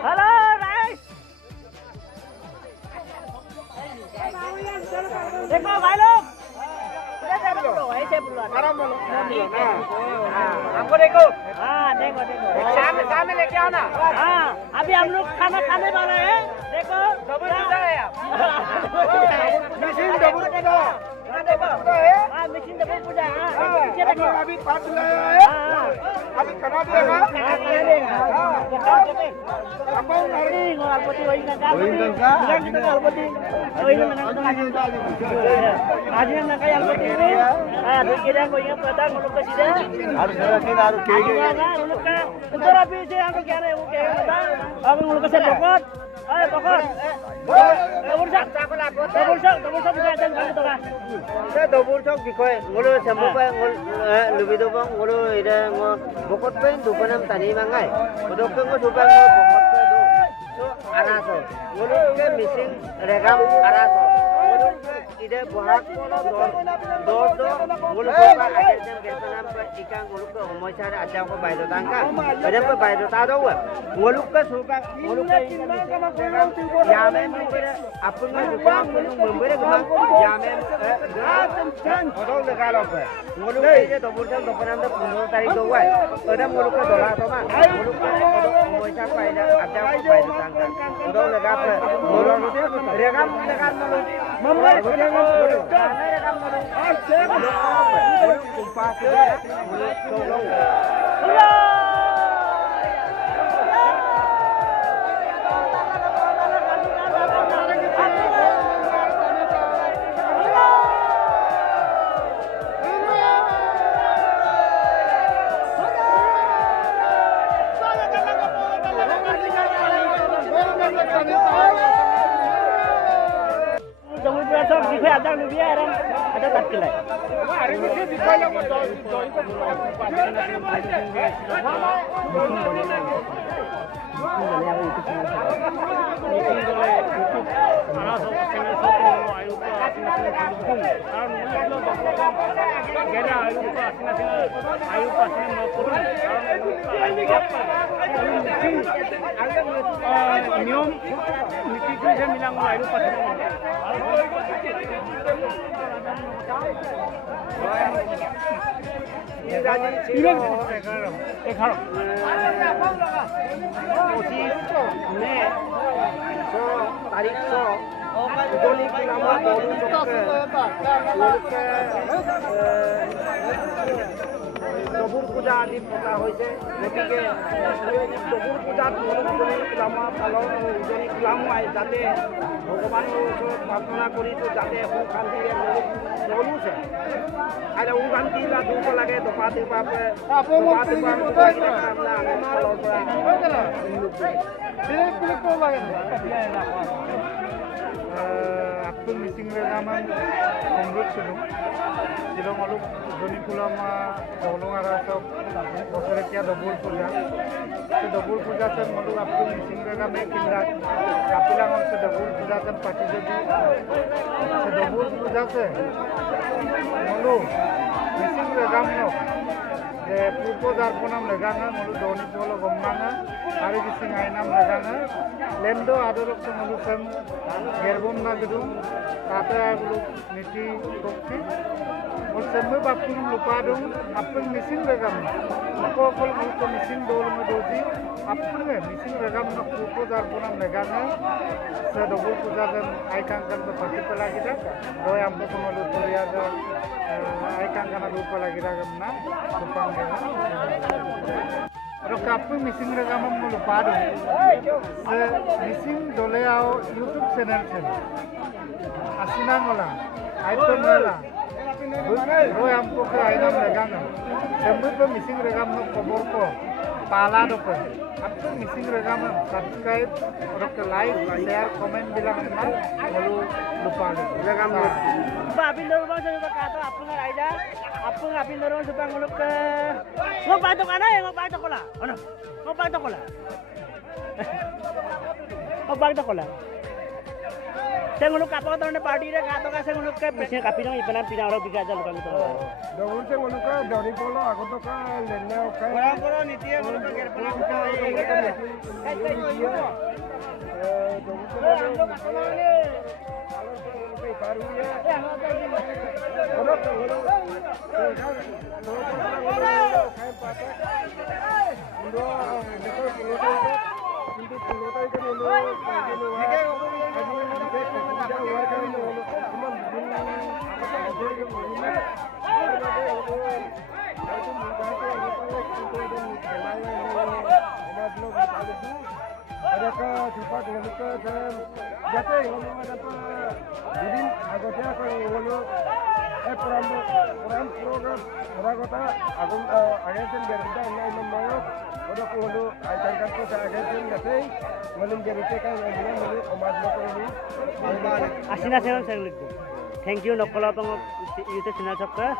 Halo, guys. देखो भाई लोग ऐसे बुला हमको देखो हाँ देखो देखो सामने लेके आओ ना हाँ अभी हम लोग खाना खाने वाले हैं देखो डबल पूजा है आप मशीन डबल पूजा हाँ मशीन डबल पूजा पीछे देखो अभी पाँच लाया है अभी खाना देगा गणपति वही का गणपति वही आज ना कई गणपति हां तो किरा कोई पता मुल्क का सीधा और सर के मुल्क का उधर अभी से हम क्या रहे वो क्या पता अब मुल्क से पकड़ अरे पकड़ double shot bukan dan kamu tengah saya double shot dikoi ngolo sambu pa ngol lubido bang ngolo ida ngo bokot pe dupanam tani mangai bodok ko dupan ngo bokot pe do so araso ngolo ke missing regam araso ngolo ida bohak do ngolo ko pa ajar jam ke panam pa ikang ngolo ko omoi sare aja ko bairo tangka pada pa bairo ta do ngolo ka suka ngolo ka yame membere apun ma dupan membere gam yame odol de galo pe ngolo ke ida double shot dupanam da 15 tarik do wa ada ngolo ka dola to ma ngolo ka omoi sa pa ida aja ko bairo tangka odol de ga pe ngolo regam membere ada lebih ada tak kelai. hari ini dikoi lo ko doi ko नियम नीति से मिला आयु ডবুল পূজা আদি পতা হৈছে গতিকে ডবুল পূজাত উজনি কুলামা ফালৰ উজনি কুলামাই যাতে ভগৱানৰ ওচৰত প্ৰাৰ্থনা কৰিছোঁ যাতে সুখ শান্তিৰে নলুছে আৰু শান্তিলা দুখ লাগে দফা দফাপে Abdul Mising Regaman Omrut Sidung Sidung Aluk Joni Kulama Dolong Arasok Boseretia Dobul Puja Se Dobul Puja Sen Maluk Abdul Mising Regame Kindat Kapilang Se Dobul Puja Sen Pati Jadi Se Dobul Puja Sen Maluk Mising Regam No Purpo Darponam Legana Maluk Doni Polo Gomnana Hari Gising Ainam Legana Lendo Adorok Se Maluk Sem Gerbom na gedung kata belum niti kopi और समय बापू हम लुपादों अपन missing रगम नको कल मुल्क missing दोल में doji अपन में missing रगम न कुको jar Poonam लगाना से डबल पूजा जन आइकांकन तो पार्टी पे लगी था दो हमको समझो तोरिया जो आइकांकन रूप लगी था गमना सुपांगे ना और कापू मिसिंग रगम हम लुपादों से मिसिंग दोले आओ यूट्यूब चैनल से असिना मोला आइटम मोला Roy ampo ke ainam regam. Sembut pe missing regam no kobor ko. Pala do pe. Apko missing regam subscribe और like share comment bilang na lalu lupa regam no. Api dorong sa mga kato, apong nga raida, apong api dorong sa pangulok ka. Magpatok ka na eh, magpatok ko lang. Ano? Magpatok ko lang. Magpatok ko lang. Sa ngulok kapo ka na party na kato ka sa ngulok ka. Kasi kapi nang ipanan pinaraw bigat sa lukang ito. Dawul se nguluk ka dari polo ako to ka lenne ka. Pura nitiya ngulok ka kira pala ka. Adakah cepat dengan luka dan jatuh kalau ada apa jadi agaknya kalau program orang kota agung agensi berita online membawa ada kalau agensi kota agensi jatuh malam berita kan ini malam omat lokal ini Asina sekarang saya lihat. Thank you nokolo pang YouTube channel subscribe.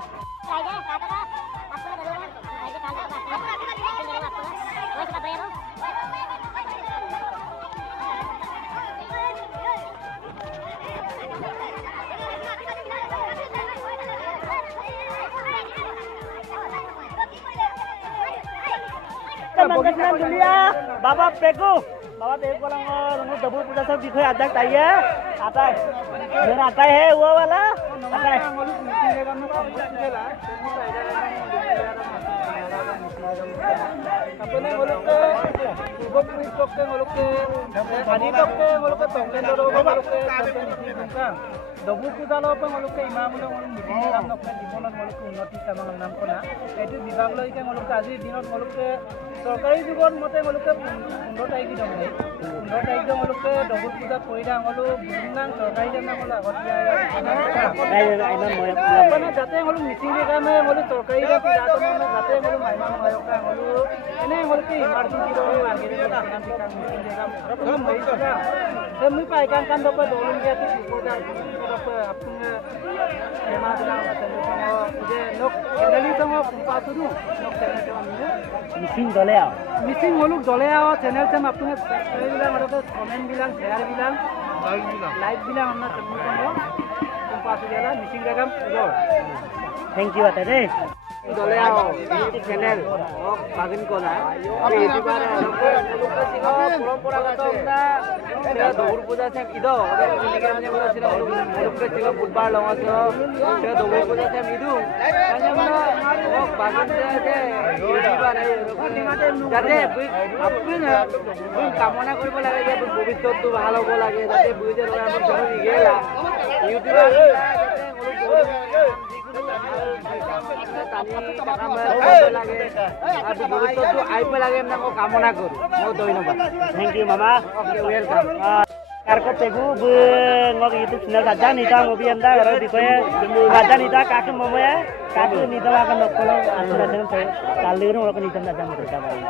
Teman-teman dulu ya, Bapak Pegu को lang double पूजा सब दिखाए आता है आता है मेरा आता है वो वाला आता है अपने मुल्क के उपकृत तक के मुल्क के आदि तक के मुल्क के तंगे दरो मुल्क के तंगे double पूजा लो पे मुल्क के इमाम लोग मिटिंग काम अपने जीवन मुल्क के उन्नति काम नाम को ना एटु विभाग लो के मुल्क आज दिन मुल्क के सरकारी जीवन मते मुल्क के 15 तारिख दम 15 तारिख दम मुल्क के double पूजा कइरा हलो बुंगां सरकारी जन हलो अपने जाते हलो मिटिंग के काम हलो सरकारी रा जाते जाते हलो महिमान आयोग का हलो एने मुल्क के इमरजेंसी रो आगे रे काम मिटिंग के काम हम भइसा सेमि पाइ काम दप दोलन के पूजा अपने tema bilang je nok channel tong pa suru nok channel tong missing holuk dolea channel tong apne bilang aro comment bilang share bilang like bilang amna channel tong pa suru la missing regam thank you atare dolea YouTube channel ok bagin ko na YouTube are परंपरागत আমরা দৌড় পূজা से इदो अगर মানে বলা ছিল লোককে ছিল ফুটবল লঙাছ সে দৌড় পূজা से ইদু মানে আমরা বাগান যে ইউটিউবার যাতে আপনি কামনা কৰিব লাগে যে ভবিষ্যতটো ভাল হ'ব লাগে যাতে বুঝে ৰয় আমৰা জমি গেলা ইউটিউবাৰ কামনা কৰো ধন্যবাদ থ্যাংক ইউ মামা welcome Karko Pegu ngok YouTube channel saja nita ngobi anda aro বিষয়ে saja nita kaku momoya kaku nita akan nokolo asura dengan saya kaliru ngok nita saja mereka baik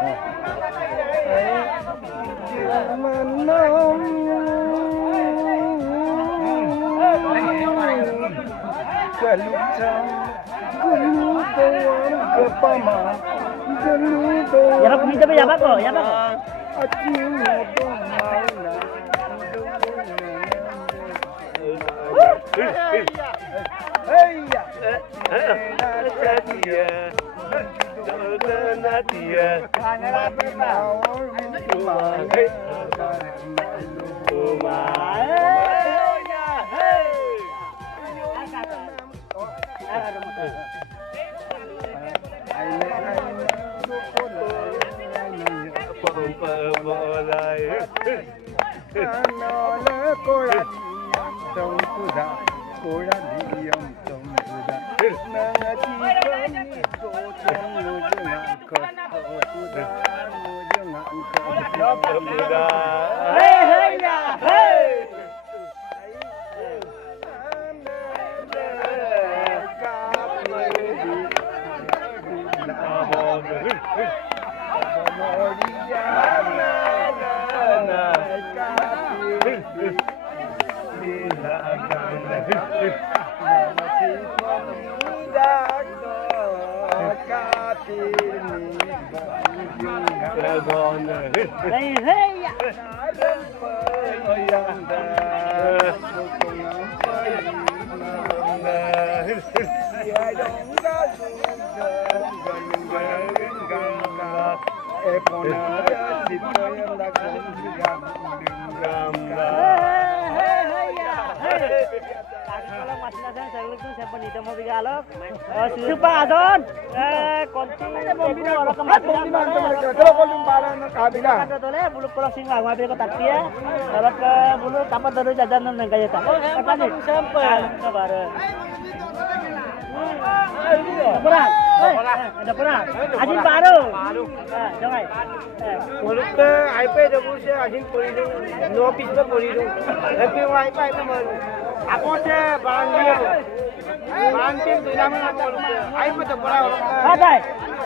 ya pak nita ya pak kok Mulut ke iPad aku saya ajin poridu, no piece ke poridu. Tapi iPad itu aku saya banting tu nama aku iPad tu pernah orang.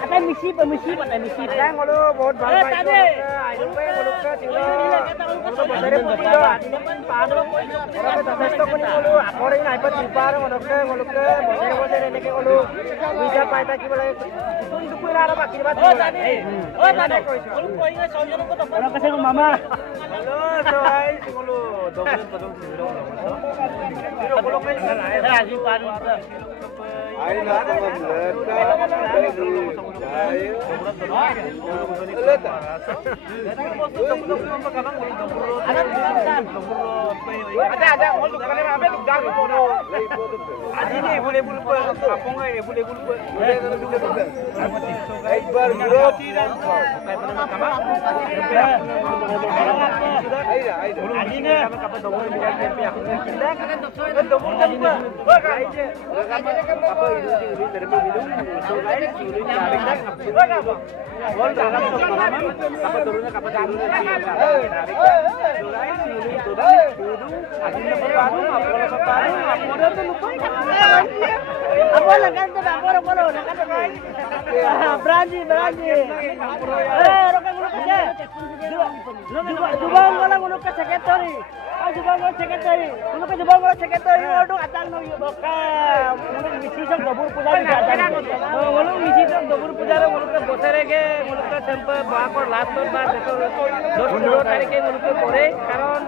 Ada misi patay. Saya ngolo बहुत भाग iPad mulut ke tinggal mulut besar poridu. Orang kita besok ni ngolo aku orang iPad super mulut ke besar ini ke ngolo. Bisa paita kita boleh. Itu pun ada baki di batu. Tadi. Orang kasi ng mama. Hello, so ay siguro double pa dong siguro. Pero kulo kayo na ay. Ajin paano. Ay na ko ada ngolo kali abe lugar ko no. Ajin ni boleh bulpa apong ay boleh bulpa. Ay bar bro. Kay pa naman kama. Ajin ni kami kapag double bigay tempe ako. Double kan ba? Ay je. Apa itu sih dari mobil so lain suri tarik dah apa gol dalam pengalaman apa turunnya kapan turunnya tarik so lain suri turun akhirnya baru apa udah tuh lupa Ako lang kanto ba? Puro lang kanto ba? Brandy. Roka ulo kasi. Jubang ko lang ulo ka secretary. Jubang ko secretary. Ulo ka jubang ko secretary. Ulo atang no yo ka. Ulo misisang dobur pujari atang. Ulo misisang dobur pujari ulo ka bosere ke ulo ka tempa baakor last ba deto. 15 তারিখে উলো কে পরে কারণ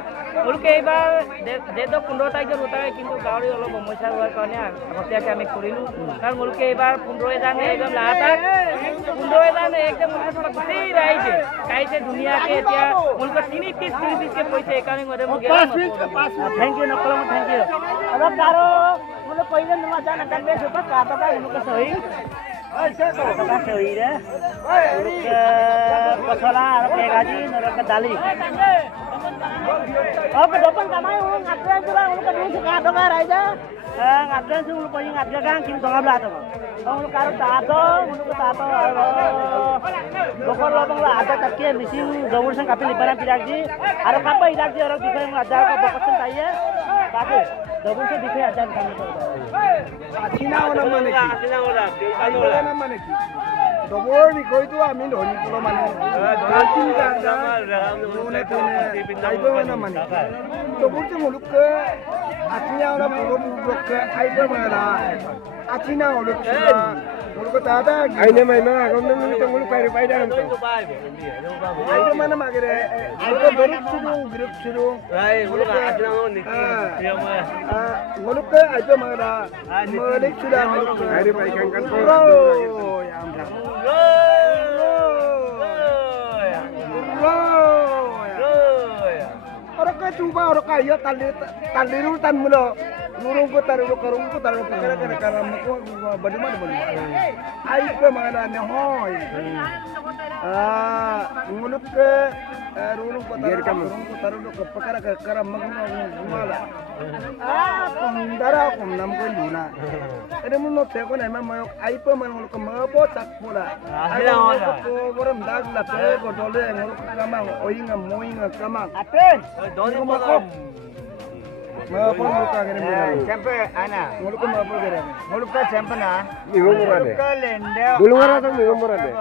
উলো কে এবার যেহেতু 15 তারিখে হতা হয় কিন্তু গাঁৱৰ অলপ সমস্যা হোৱাৰ কাৰণে আগতীয়াকৈ আমি কৰিলোঁ কাৰণ উলো কে এবাৰ 15 জানে একদম লাটাক 15 জানে একদম উলো গোটেই ৰাইজে ধুনীয়াকৈ এতিয়া উলো 3 পিচ কে পইছে এইকাৰণে মই থ্যাংক ইউ নকলম থ্যাংক ইউ আৰু কাৰো উলো পইলে নমা জানা কালবে সুপা কাটকা উলো কে সহি kapan sehari deh, untuk kosola, kayak gaji, untuk dali. Oh, ke depan kamai, ngadren tu lah, untuk dulu suka dogar aja. Ngadren tu untuk punya ngadren kan, kim dogar belah tu. Untuk karo tato, untuk tato, dokor lobang lah ada tapi mesin gawur sang kapil libaran tidak di, ada apa tidak di orang dikai ada kau bokosan tanya, tapi gawur se dikai ada kami. Asina orang mana ki? Ayo orang mana ki? Dobor ni kau itu amin doni pulau mana? Ganting kanda, mana tu ni? Ayo orang mana? Dobor tu muluk ke, asina orang muluk ke, ayo mana? Asina muluk ke, muluk ke tada. Ayo mana? Kau ni muluk pai dah nampak. Ayo mana magere? Muluk grup suruh. Ay, muluk asina ni. Muluk ke ayo mana? Muluk sudah muluk ke. Ayo pai kan kan. Ya ampun. Orang kaya coba orang kaya taliru tan mula lurung ko taruh karena aku bagaimana. Ayo ke mana ni hoy. Nguluk ke lurung ko taruh ke perkara magmala. Kumdara kumnam ko luna. Ada munot saya ko na mamayok ayo pe nguluk ke mapo tak pula. Ayo ko boram dag la pe ko dole nguluk kamang oinga moinga kamang. Ate Doni ko mapo nguluk ka gani mina. Sampai ana. Nguluk ke mapo gani. Nguluk ka sampai na. Minggu murah deh. Nguluk ka lende. Dulu murah tu minggu murah deh.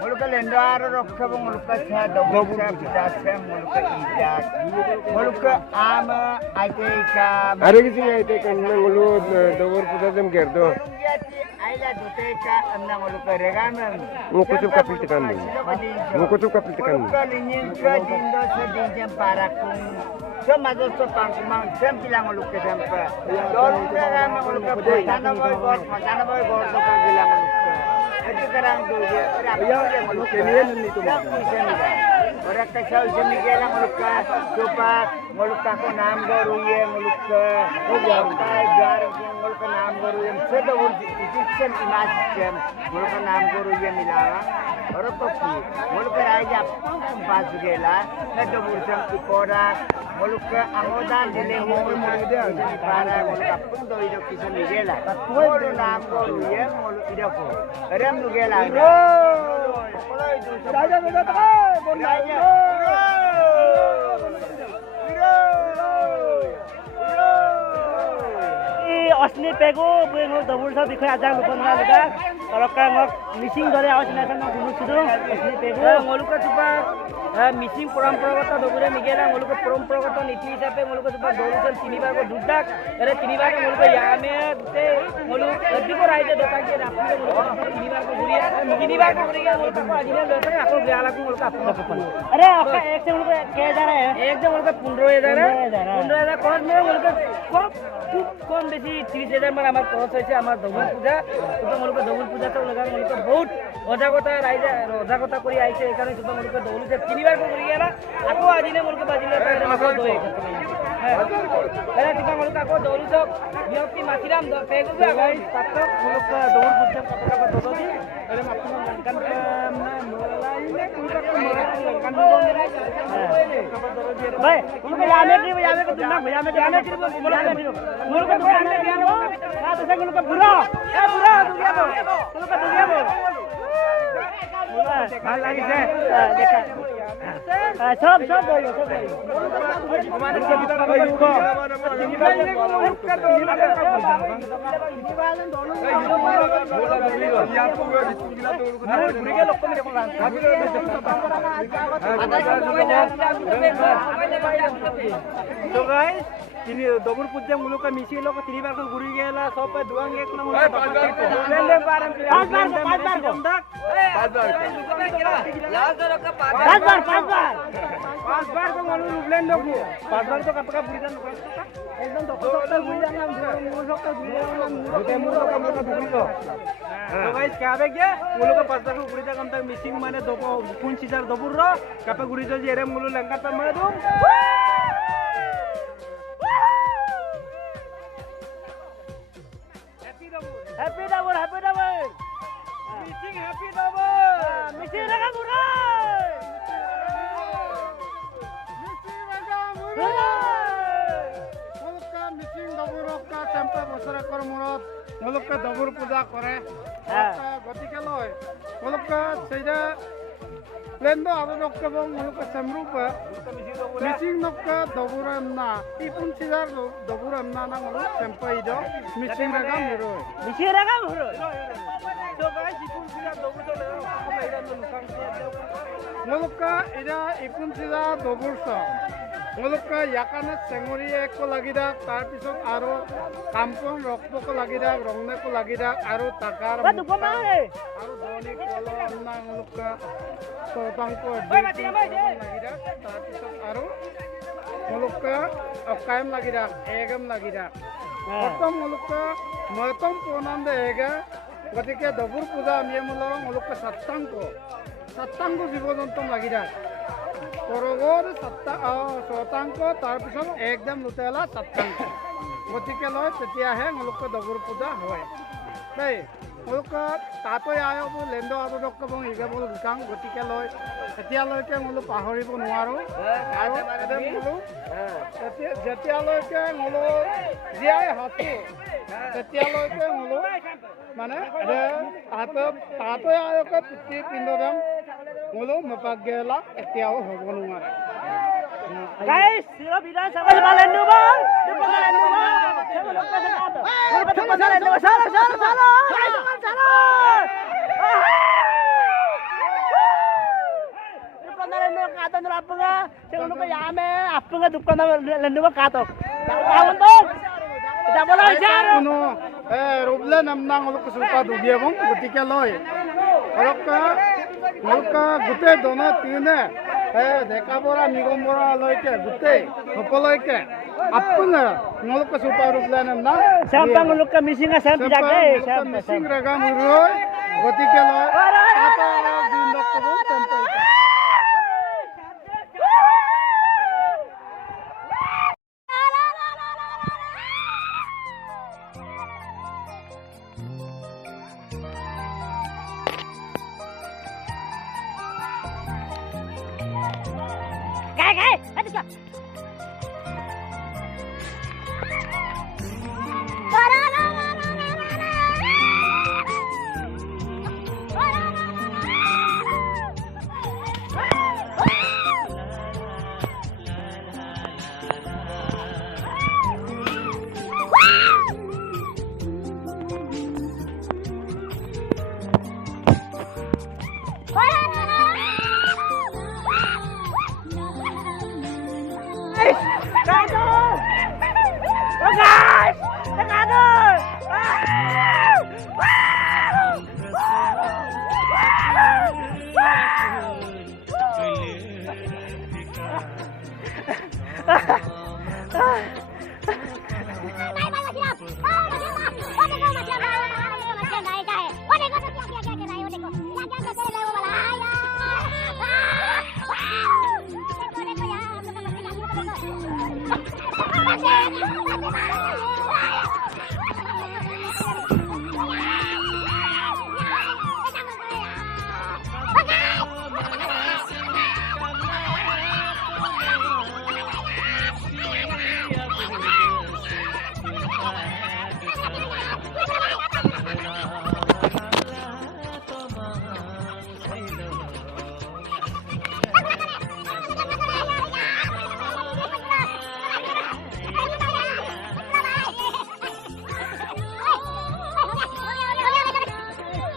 Muluka lendo aro rokka bang muluka sa double sa pidasa muluka iyak. Muluka ama aite ka. Are kisi aite kanna ngulu dawar puja jam gerdo. Aila dute ka amna muluka regaman. Ngukucup kapil tekan ni. Ngukucup kapil tekan ni. Muluka linyin ka dindo sa dinjam parakung. So mazo so pangkumang sem pilang muluka sampa. Don regaman muluka putana boy gor do ka bilang muluka. Ito karang doje. Iya muluka niyan nito mo. Orang kasau semigel muluka tupak muluka ko naam garuye muluka muluka gar muluka naam garuye sedawul diction imagine muluka naam garuye milawa orang toki muluka raja pasugela sedawul sem ikora muluka amodan dile ho muluka para muluka pundo ido kisemigela mulu naam garuye mulu ido ko rem lugela Raja beda tak? Raja. असली पेगो बुएंगो दबुर सा दिखाय आजा लुपन ना लगा तरका ngok missing dore awas na sana gunu sudu asli pego ngoluka chupa missing परंपरागत दबुरे मिगेला ngoluka परंपरागत नीति हिसाबे ngoluka chupa दरुसन तिनिबार को दुdak अरे तिनिबार को ngoluka यामे दुते ngoluk दिको राइजे दोका के रापले ngoluka तिनिबार को गुरिया ngoluka को आजिने लेते आको गयाला को ngoluka आपन पपन अरे आपका एक से ngoluka के हजार है एक से ngoluka 15000 कोन में ngoluka कम बेसी 30000 मान आमार खरच होइছে आमार दबुर पूजा तो ngoluka दबुर पूजा तो लगा ngoluka बहुत অজাগতা রাইজে অজাগতা করি আইছে এই কারণে সুবা ngoluka দবুর যে তিনিবার को गुरी गेला आको आजिने ngoluka बाजिले तारे माको दोए এরা সুবা ngoluka को दबुर तो बियक्ति माथिराम पेगु गाइस तातक ngoluka दबुर पूजा कतका ददि अरे मापन लंकन ना मोलाइने ngoluka को लंकन भाई ngoluka यामे के दुना यामे के ngoluka दुकान में गया वो ना तो से ngoluka बुरा दुनिया बो ngoluka दुनिया बो ভাল লাগিছে দেখা সব গইলো আমাদের কে ভিতর গইলো तो गाइस তিনি দবুর পূজা মুলুকা মিছি লোক তিনিবার को गुरी गेला सब पे दुआंग एक नंबर लेंदे पारम पांच बार को मालूम लुबलेन दो पांच बार तो कपका बुरीदान एकदम तो सप्ताह बुरीदान नाम मुलुका दुते मुलुका बुरी तो गाइस क्या बे क्या मुलुका पांच बार को बुरीदा कम तक मिसिंग माने दो कुन सीजर दबुर रो कपा गुरी जो जेरे मुलु लंका पे मारे दो Happy double. Missing happy double. Missing raga murai. মূলকা Mising দবুৰকা চেম্পা বছৰেকৰ মূৰত মূলকা দবুৰ পূজা কৰে গতিকে লৈ মূলকা সেইটা লেন্দো আবদক এবং মূলকা চেমৰুপা মিচিং নকা দবুৰ এমনা ইপুন চিজাৰ দবুৰ এমনা না মূলক চেম্পা ইদ মিচিং ৰাগা মুৰৈ তো গাইস ইপুন চিজাৰ দবুৰ মূলকা ইদা ইপুন চিজাৰ দবুৰ ছ মূলকা ইয়াকানে চেঙৰিয়ে একো লাগি দাক তাৰপিছত আৰু কাম্পন ৰক্তকো লাগি দাক ৰংনেকো লাগি দাক আৰু টাকাৰ আৰু ধনী কলৰ না মূলকা শতাংশ লাগি দাক তাৰপিছত আৰু মূলকা অকায়ম লাগি দাক এগম লাগি দাক প্ৰথম মূলকা ময়তম প্ৰণাম দে এগা গতিকে দবুৰ পূজা আমি মূলকা সত্তাংক জীৱ জন্তুম লাগি দাক পৰগৰ শতাংশ তাৰপিছত একদম লুটেলা সত্তাংশ গতিকে লৈ তেতিয়াহে মূলকা দবুৰ পূজা হয় দেই মূলকা তাতৈ আয়ব লেন্দো আবদক এবং ইগাবল গুকাং গতিকে লৈ এতিয়ালৈকে মূলো পাহৰিব নোৱাৰোঁ আৰু যেতিয়ালৈকে মূলো জীয়াই আছোঁ তেতিয়ালৈকে মূলো মানে তাতৈ আয়কে পিতৃ পিণ্ডদান মূলো মপাগেলা এতিয়াও হ'ব নোৱাৰে Guys, sila bilang sama Lendo bang. Lendo bang. Salah. Saya untuk yame apa nggak dukkan lendu katok. Tahu tuh? Tidak boleh jar. কোনো রুবলে নামনা অলক সুপা দুবিয়ে বং গতিকে লয় অলক গোটে দনে তিনে ডেকা বৰা নিগম বৰা লৈকে গোটেই সকলৈকে আপোন অলক সুপা ৰুবলে নামনা Sampang uluk ke misinga sampai jaga. Mising ৰেগা মুৰৈ গতিকে লয় এটা দিন doctor temple Gai, aduh siap.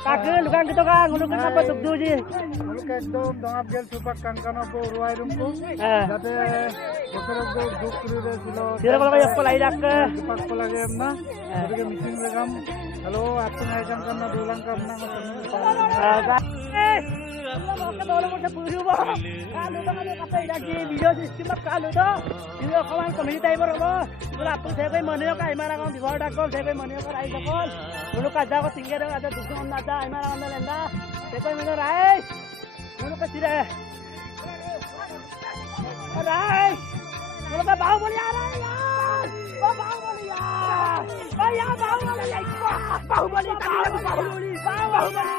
Kakek, lukan kita kan, lukan apa tuh tuji? Alok একদম দঙাপ গেল সুপাক কানকানো উৰুৱাই ৰুমকো যাতে বছৰত দুখ কৰি দিছিল Sila kalau kayak pelai dak ke? সুপাক পলাগে না গতিকে মিচিং ৰেগাম হেল্ল' আপোন আইজাম কাম না দুলাং কাম না Kalau mau sepuluh boh, kalau tu kalau kata lagi video sistem kalau tu, video kawan komunitas ibu robo, kalau apa saya kau mana kau imara kau di bawah dakol, saya kau mana kau rai dakol, kalau kaza kau tinggal ada dukun ada imara kau lenda, saya kau mana rai, kalau kau tidak, rai, kalau kau bau boleh rai ya, kau bau boleh ya, ya bau boleh ya, bau boleh, bau boleh, bau boleh.